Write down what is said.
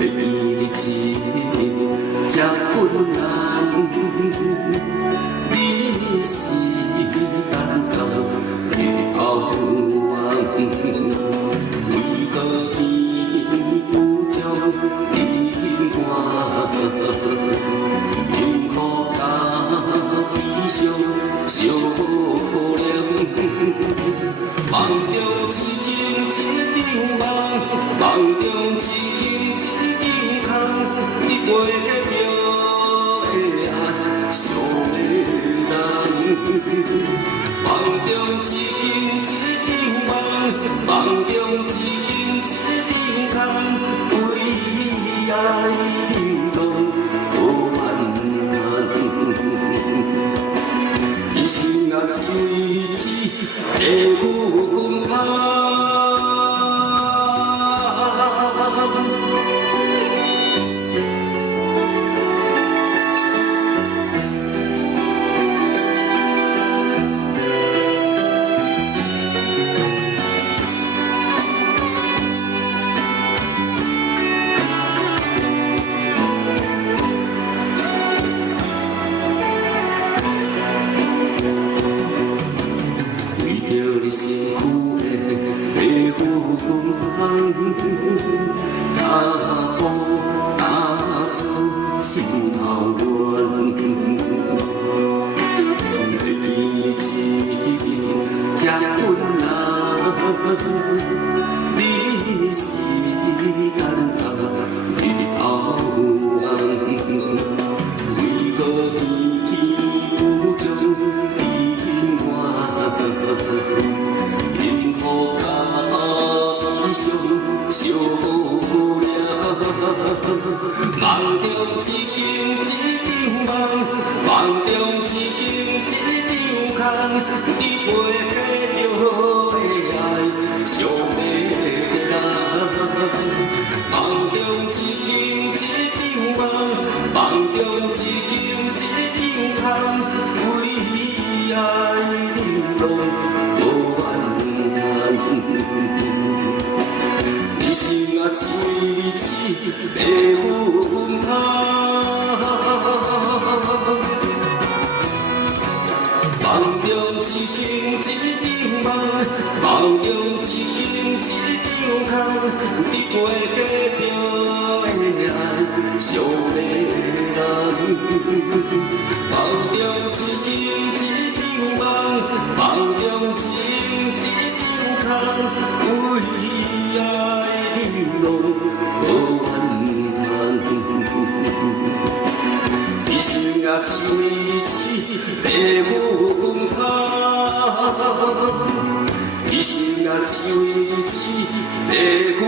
日子这困难，你是等到的后望。为何天有将你看，幸福甲悲伤相连。梦中一间一场梦，梦中一间一场空，你陪着的爱上迷人。梦中一间一场梦，梦中一间一场空，为爱流浪无限难。一生啊，只为一次的赴汤。踏步踏出心头怨，日子这困难，你是等到日头红。为何天气有种变幻？幸福甲悲伤相连。梦中一间一场梦，梦中一间一场空，你陪着的爱上迷人。梦中一间一场梦，梦中一间一场空，为爱流浪无限难。一生啊，只为一次的赴汤。梦中一间一场梦，梦中一间一场空，你陪着的爱上迷人。梦中一间一场梦，梦中一间一场空，为爱流浪无限难。一生啊，只为一次的赴汤。一生啊，只为一次的赴